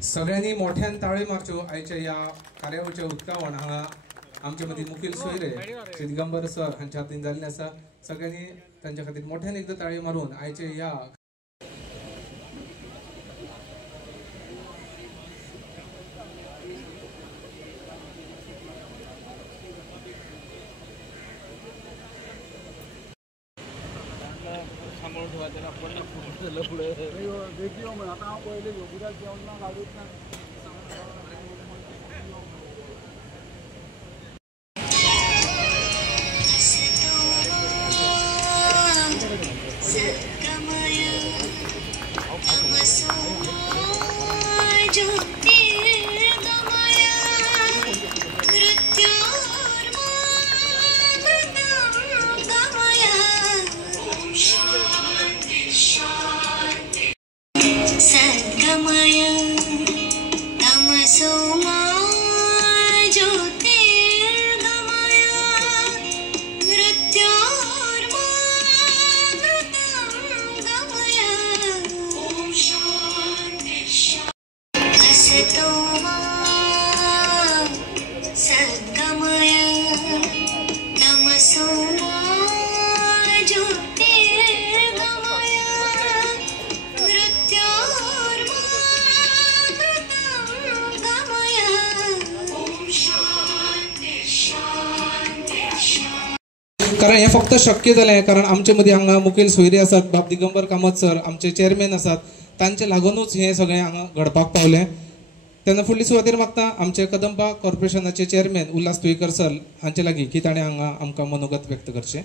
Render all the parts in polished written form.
सगळ्यांनी मोठ्यान ताळी मारच्यो आयच्या या कार्यावळीच्या उक्तावण हांगा आमचे मदीं मुखेल सोयरे श्री दिगंबर सर हांच्या हातीन जाल्लें आसा. सगळ्यांनी तांच्या खातीर मोठ्यान एकदां ताळी मारून आयच्या या कारण हे फक्त शक्य जालें कारण आमचे मदीं हांगा मुखेल सोयरे आसात बाब दिगंबर कामत सर आमचे चेअरमॅन आसात तांचे लागूनच हें सगळें हांगा घडपाक पावलें. तेन्ना फुडली सुवातेर मागता आमचे कदंबा कॉर्पोरेशनाचे चेअरमॅन उल्हास तुयकर सर हांचे लागीं की ताणें हांगा आमकां मनोगत व्यक्त करचें.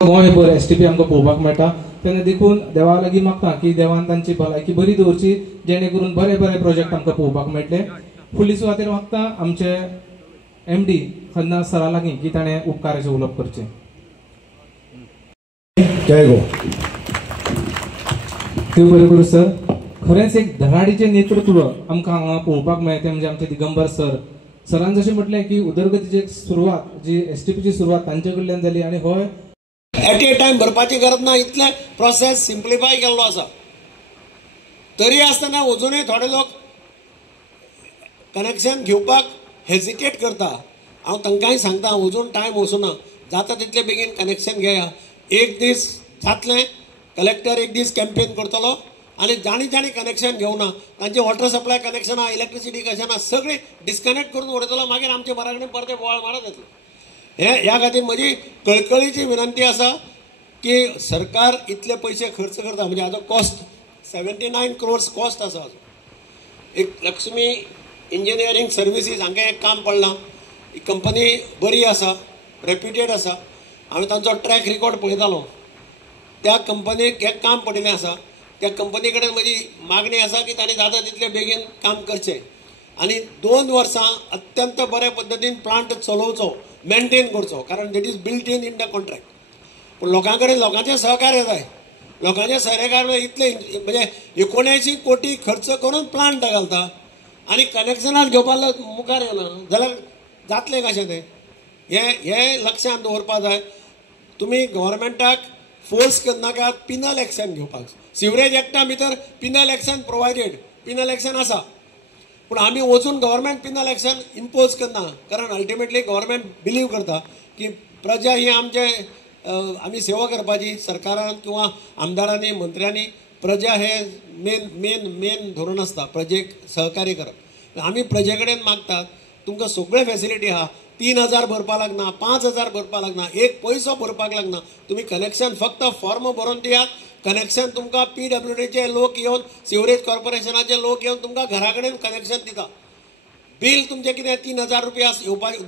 गोंयभर STP आमकां पळोवपाक मेळटा तेन्ना देखून देवा लागीं मागता की देवान तांची भलायकी बरी दवरची जेणे करून बरे बरे प्रोजेक्ट आमकां पळोवपाक मेळटले. फुडली सुवातेर मागता आमचे MD खन्ना सरा लागीं की ताणें उपकाराचें उलोवप करचें. जय गो. देव बरें करूं सर. खरेंच एक धडाडीचें नेतृत्व आमकां हांगा पळोवपाक मेळटा म्हणजे आमचे दिगंबर सर. सरान जशें म्हटलें की उदरगतीची सुरवात जी STPची सुरवात तांचे कडल्यान जाली आनी हय एट ए टायम भरपाची गरज ना इतले प्रोसेस सिम्प्लिफाय केल्लो आसा. तरी आसतना अजुनूय थोडे लोक कनेक्शन घेवपाक हेजिटेट करता. हांव तांकांय सांगता अजून टायम वचूना जाता तितले बेगीन कनेक्शन घेया. एक दीस जातलें कलेक्टर एक दीस कॅम्पेन करतलो आनी जाणी जाणी कनेक्शन घेवना तांचे वॉटर सप्लाय कनेक्शनां इलेक्ट्रिसिटी कनेक्शनां सगळीं डिस्कनेक्ट करून उडयतलो मागीर आमचे बराकडेन परते बोवाळ मारत येतलो. ह्या खातीर म्हजी कळकळीची विनंती आसा की सरकार इतले पयशे खर्च करता म्हणजे हाजो कॉस्ट 79 crores कॉस्ट आसा. एक लक्ष्मी इंजिनियरींग सर्विसीस हांगा एक काम पडलां. ही कंपनी बरी आसा रेप्युटेड आसा. हांवें तांचो ट्रॅक रिकॉर्ड पळयतालो. त्या कंपनीक एक काम पडिल्लें आसा. त्या कंपनी कडेन म्हजी मागणी आसा की ताणें जाता तितले बेगीन काम करचें आनी 2 वर्सां अत्यंत बरे पद्दतीन प्लांट चलोवचो मेंटेन करचो कारण that is built in the contract. पूण लोकां कडेन लोकांचें सहकार्य जाय. लोकांचें सहकार्य इतले म्हणजे 79 कोटी खर्च करून प्लांट घालता आनी कनेक्शनां घेवपाक मुखार येना जाल्यार जातलें कशें तें. हे लक्षांत दवरपा जाय. तुमी गव्हर्मेंटाक फोर्स करनाकात पिनल एक्शन घेवपाक. सिवरेज एक्टा भितर Pinal action provided Pinal action आसा पूण आमी वचून गव्हर्मेंट पिनल एक्शन इम्पोज करना कारण अल्टिमेटली गव्हर्मेंट बिलीव करता की प्रजा ही आमचे आमी सेवा करपाची सरकारान किंवा आमदारांनी मंत्र्यांनी प्रजा हे मेन धोरण आसता प्रजेक सहकार्य करप. आमी प्रजे कडेन मागतात तुमकां सगळे फॅसिलिटी आहा 3000 भरपा लागना 5000 भरपा लागना एक पयसो भरपाक लागना. तुमी कनेक्शन फक्त फॉर्म भरून दियात. कनेक्शन तुमकां PWDचे लोक येवन सिवरेज कॉर्पोरेशनाचे लोक येवन तुमकां घरा कडेन कनेक्शन दिता. बील तुमचें कितें 3000 रुपया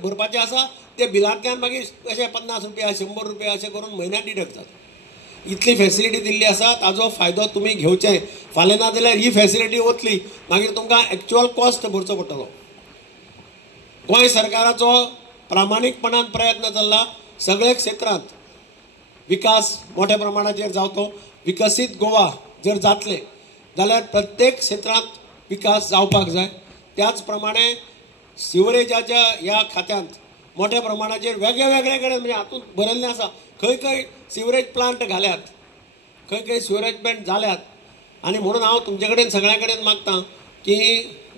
भरपाचें आसा ते बिलांतल्यान मागीर अशें 50 रुपया 100 रुपया अशें करून म्हयन्याक डिडक्ट जाता. इतली फॅसिलिटी दिल्ली आसा ताजो फायदो तुमी घेवचे. फाल्यां ना जाल्यार ही फॅसिलिटी वतली मागीर तुमकां एक्चुअल कॉस्ट भरचो पडटलो. गोंय सरकाराचो प्रामाणीकपणान प्रयत्न चल्ला सगळे क्षेत्रांत विकास मोठ्या प्रमाणाचेर जावचो. विकसीत गोवा जर जातले जाल्यार प्रत्येक क्षेत्रांत विकास जावपाक जाय. त्याच प्रमाणे सिवरेजाच्या ह्या खात्यांत मोठ्या प्रमाणाचेर वेगळे कडेन म्हणजे हातूंत बरयल्लें आसा खंय खंय सिवरेज प्लांट घाल्यात, खंय खंय सिवरेज प्लांट जाल्यात. आनी म्हणून हांव तुमचे कडेन सगळ्या कडेन मागतां की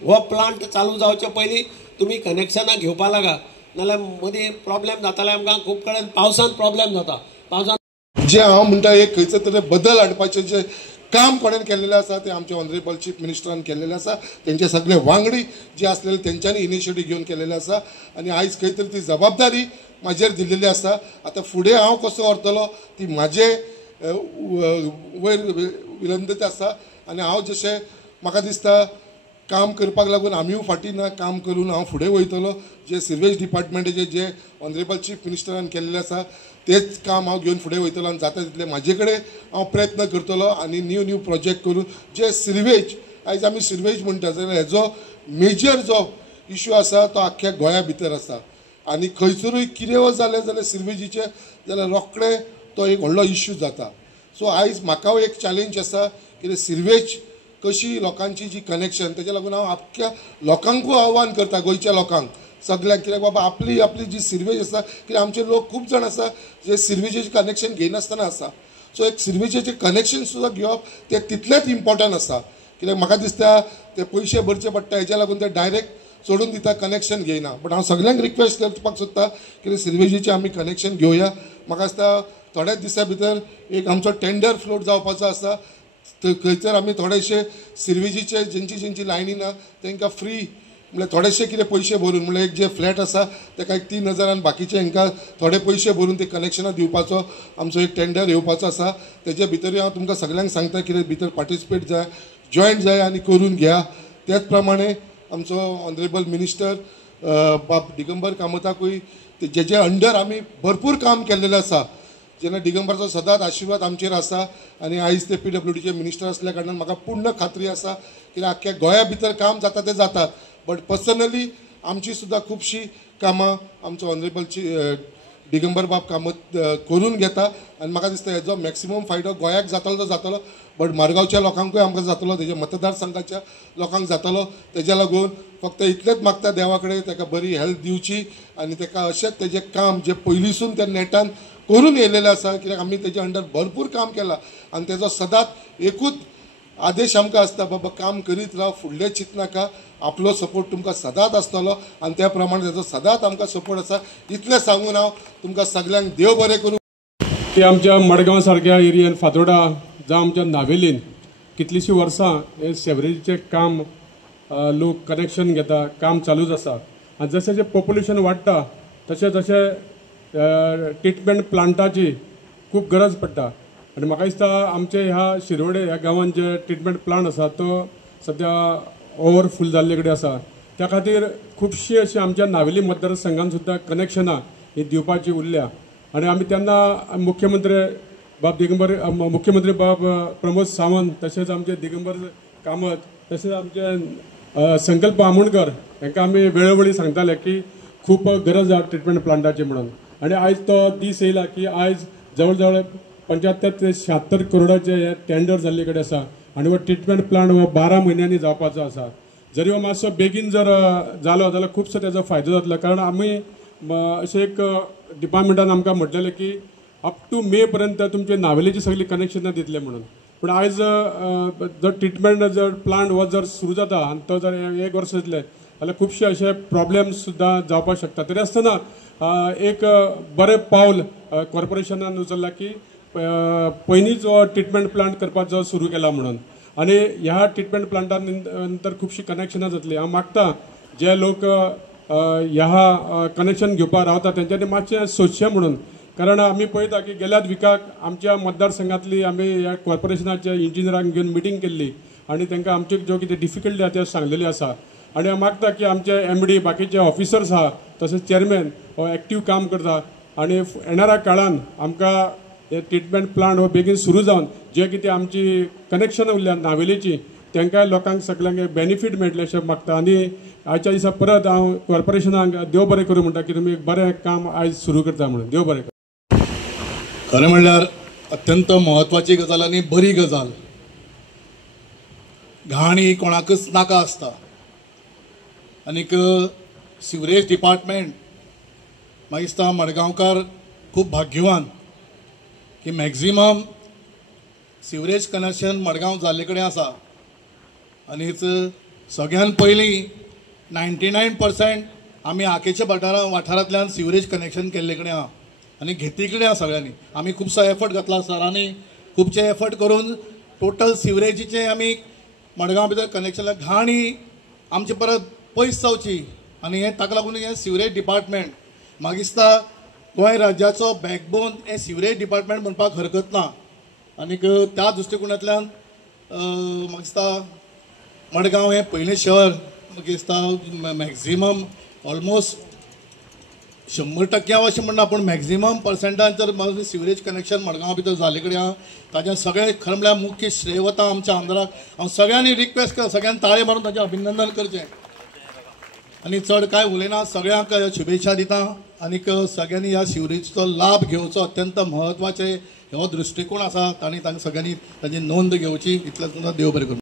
हो प्लांट चालू जावचे पयलीं तुमी कनेक्शनां घेवपा लागा. नाल्यार मदीं प्रॉब्लेम जाताले आमकां खूब कडेन पावसांत प्रॉब्लेम जाता. पावसांत जे हांव म्हणटा एक खंयचे तरी बदल हाडपाचें जे काम कोणें केल्लेलें आसा तें आमचे ऑनरेबल चीफ मिनिस्टरान केल्लेलें आसा. तेंचे सगळे वांगडी जे आसलेले तेंच्यांनी इनिशिएटीव घेवन केल्लेलें आसा आनी आयज खंय तरी ती जबाबदारी म्हाजेर दिल्लेली आसा. आतां फुडें हांव कसो व्हरतलो ती म्हाजे वयर विनंती आसा आनी हांव जशें म्हाका दिसता काम करपाक लागून आमीय फाटीं ना, काम करून हांव फुडें वयतलो. जे सिवेज डिपार्टमेंटाचे जे ऑनरेबल चीफ मिनिस्टरान केल्लें आसा तेच काम हांव घेवन फुडें वयतलो आनी जाता तितले म्हाजे कडेन हांव प्रयत्न करतलो आनी न्यू प्रोजेक्ट करून जे सिर्वेज आयज आमी सिर्वेज म्हणटा जाल्यार हेजो मेजर जो इश्यू आसा तो आख्ख्या गोंया भितर आसा आनी खंयसरूय कितें जालें जाल्यार सिर्वेजीचे जाल्यार रोखडे तो एक व्हडलो इश्यू जाता. सो आयज म्हाका एक चॅलेंज आसा कितें सिर्वेज कशी लोकांची जी कनेक्शन तेच्या लागून हांव आख्ख्या लोकांकूय आव्हान करता, गोंयच्या लोकांक सगळ्यांक, कित्याक बाबा आपली जी सिर्वेज आसा कित्याक आमचे लोक खूब जाण आसा जे सिर्वेजेचें कनेक्शन घेयनासतना आसा. सो एक सिर्वेजेचें कनेक्शन सुद्दां घेवप तें तितलेंच इम्पॉर्टंट आसा. कित्याक म्हाका दिसता ते पयशे भरचे पडटा हेच्या लागून ते डायरेक्ट सोडून दिता, कनेक्शन घेयना. बट हांव सगळ्यांक रिक्वेस्ट करपाक सोदता की सिर्वेजीचें आमी कनेक्शन घेवया. म्हाका दिसता थोड्याच दिसा भितर एक आमचो टेंडर फ्लोट जावपाचो आसा. थंयसर आमी थोडेशे सिर्वेजीचे जेंची लायनी ना तांकां फ्री म्हळ्यार थोडेशे कितें पयशे भरून म्हळ्यार एक जे फ्लॅट आसा ताका एक 3,000 आनी बाकीचे हांकां थोडे पयशे भरून ते कनेक्शनां दिवपाचो आमचो एक टेंडर येवपाचो आसा. तेजे भितरूय हांव तुमकां सगळ्यांक सांगता कितें भितर पार्टिसिपेट जाय, जॉयंट जाय आनी करून घ्या. त्याच प्रमाणे आमचो ऑनरेबल मिनिस्टर बाब दिगंबर कामताकूय जेजे अंडर आमी भरपूर काम केल्लेलें आसा. जेन्ना दिगंबरचो सदांच आशिर्वाद आमचेर आसा आनी आयज ते PWDचे मिनिस्टर असल्या कारणान म्हाका पूर्ण खात्री आसा की आख्ख्या गोंया भितर काम जाता ते जातात. बट पर्सनली आमची सुद्दां खुबशीं कामां आमचो ऑनरेबल दिगंबर बाब कामत करून घेता आनी म्हाका दिसता हेजो मॅक्सिमम फायदो गोंयाक जातलो तो जातलो, बट मारगांवच्या लोकांकूय आमकां जातलो, तेज्या मतदारसंघाच्या लोकांक जातलो. तेज्या लागून फक्त इतलेंच मागता देवा कडेन ताका बरी हेल्थ दिवची आनी ताका अशेंच तेजें काम जे पयलींसून त्या नेटान करून येयलेलें आसा कित्याक आमी तेजे अंडर भरपूर काम केलां आनी तेजो सदांच एकूच आदेश आमकां आसता बाबा काम करीत राव, फुडलें चिंतनाका, आपलो सपोर्ट तुमकां सदांच आसतलो आनी त्या प्रमाणे तेजो सदांच आमकां सपोर्ट आसा. इतलें सांगून हांव तुमकां सगळ्यांक देव बरें करूं. ते आमच्या मडगांव सारक्या एरियेन फातोर्डा जावं आमच्या नावेलीन कितलींशीं वर्सां हे सेवरेजीचें काम लोक कनेक्शन घेता, काम चालूच आसा. आनी जशें जशें पॉप्युलेशन वाडटा तशें तशें ट्रिटमेंट प्लांटाची खूब गरज पडटा. आनी म्हाका दिसता आमचे ह्या शिरोडे ह्या गांवांत जे ट्रिटमेंट प्लांट आसा तो सद्या ओवरफूल जाल्ले कडेन आसा. त्या खातीर खुबशीं अशीं आमच्या नावेली मतदारसंघान सुद्दां कनेक्शनां ही दिवपाची उरल्या. आनी आमी तेन्ना मुख्यमंत्री बाब प्रमोद सावंत तशेंच आमचे दिगंबर कामत तशेंच आमचे संकल्प आमोणकर हांकां आमी वेळोवेळी सांगताले की खूब गरज आसा ट्रिटमेंट प्लांटाची म्हणून. आनी आयज तो दीस येयला की आयज जवळ जवळ 75 ते 76 करोडाचे हे टेंडर जाल्ले कडेन आसा आनी हो ट्रिटमेंट प्लांट हो 12 म्हयन्यांनी जावपाचो आसा. जरी हो मातसो बेगीन जर जालो जाल्यार खुबसो तेजो फायदो जातलो. कारण आमी अशें एक डिपार्टमेंटान आमकां म्हटलेलें की अप टू मे पर्यंत तुमचे नावेलीची सगळी कनेक्शनां दितले म्हणून. पूण आयज जर ट्रिटमेंट जर प्लांट हो जर सुरू जाता आनी तो जर 1 वर्स जातले जाल्यार खुबशे अशे प्रॉब्लेम्स सुद्दां जावपाक शकता. तरी आसतना एक बरें पावल कॉर्पोरेशनान उचल्ला की पयलींच हो ट्रिटमेंट प्लांट करपाचो सुरू केला म्हणून. आनी ह्या ट्रिटमेंट प्लांटान नंतर खुबशीं कनेक्शनां जातलीं. हांव मागता जे लोक ह्या कनेक्शन घेवपाक रावता तेंच्यांनी मातशें सोदचें म्हणून. कारण आमी पळयता की गेल्याच विकाक आमच्या मतदारसंघांतली आमी ह्या कॉर्पोरेशनाच्या इंजिनियरांक घेवन मिटींग केल्ली आनी तांकां आमच्यो ज्यो कितें डिफिकल्टी आसा त्यो सांगलेल्यो आसा. आनी हांव मागता की आमचे MD बाकीचे ऑफिसर्स आहा तशेंच चेअरमॅन हो एक्टीव काम करता आनी येणाऱ्या काळान आमकां हे ट्रिटमेंट प्लांट हो बेगीन सुरू जावन जे कितें आमची कनेक्शनां उरल्या नावेलीची तांकांय लोकांक सगळ्यांक बेनिफीट मेळटलें अशें मागता. आनी आयच्या दिसा परत हांव कॉर्पोरेशनाक देव बरें करूं म्हणटा की तुमी एक बरें काम आयज सुरू करता म्हणून. देव बरें करूं. खरें म्हणल्यार अत्यंत म्हत्वाची गजाल आनी बरी गजाल. घाण ही कोणाकच नाका आसता आनीक सिवरेज डिपार्टमेंट म्हाका दिसता मडगांवकार खूब भाग्यवान की मॅक्झिमम सिवरेज कनेक्शन मडगांव जाल्ले कडेन आसा. आनीच सगळ्यान पयलीं 99% आमी आकेच्या वाठारांतल्यान सिवरेज कनेक्शन केल्ले कडेन आहा आनी घेतले कडेन आहा सगळ्यांनी. आमी खुबसो एफर्ट घातला, सरांनी खुबशे एफर्ट करून टोटल सिवरेजीचे आमी मडगांव भितर कनेक्शन घाण ही आमचे परत पयस जावची आनी हे ताका लागून हे सिवरेज डिपार्टमेंट म्हाका दिसता गोंय राज्याचो बॅकबोन हे सिवरेज डिपार्टमेंट म्हणपाक हरकत ना. आनीक त्या दृश्टिकोनांतल्यान म्हाका दिसता मडगांव हे पयलें शहर म्हाका दिसता मॅक्झिमम ऑलमोस्ट 100% अशें म्हणना पूण मॅक्झिमम पर्संटान जर म्हाका सिवरेज कनेक्शन मडगांव भितर जाले कडेन आहा. ताजें सगळें खरें म्हळ्यार मुख्य श्रेय वता आमच्या आमदाराक. हांव सगळ्यांनी रिक्वेस्ट कर, सगळ्यांनी ताळे मारून ताचें अभिनंदन करचें आनी चड कांय उलयना. सगळ्यांक शुभेच्छा दिता आनीक सगळ्यांनी ह्या सिवरेजचो लाभ घेवचो. अत्यंत म्हत्वाचे हो दृश्टिकोन आसा तांणी सगळ्यांनी ताची नोंद घेवची. इतलें तुमकां देव बरें करूं.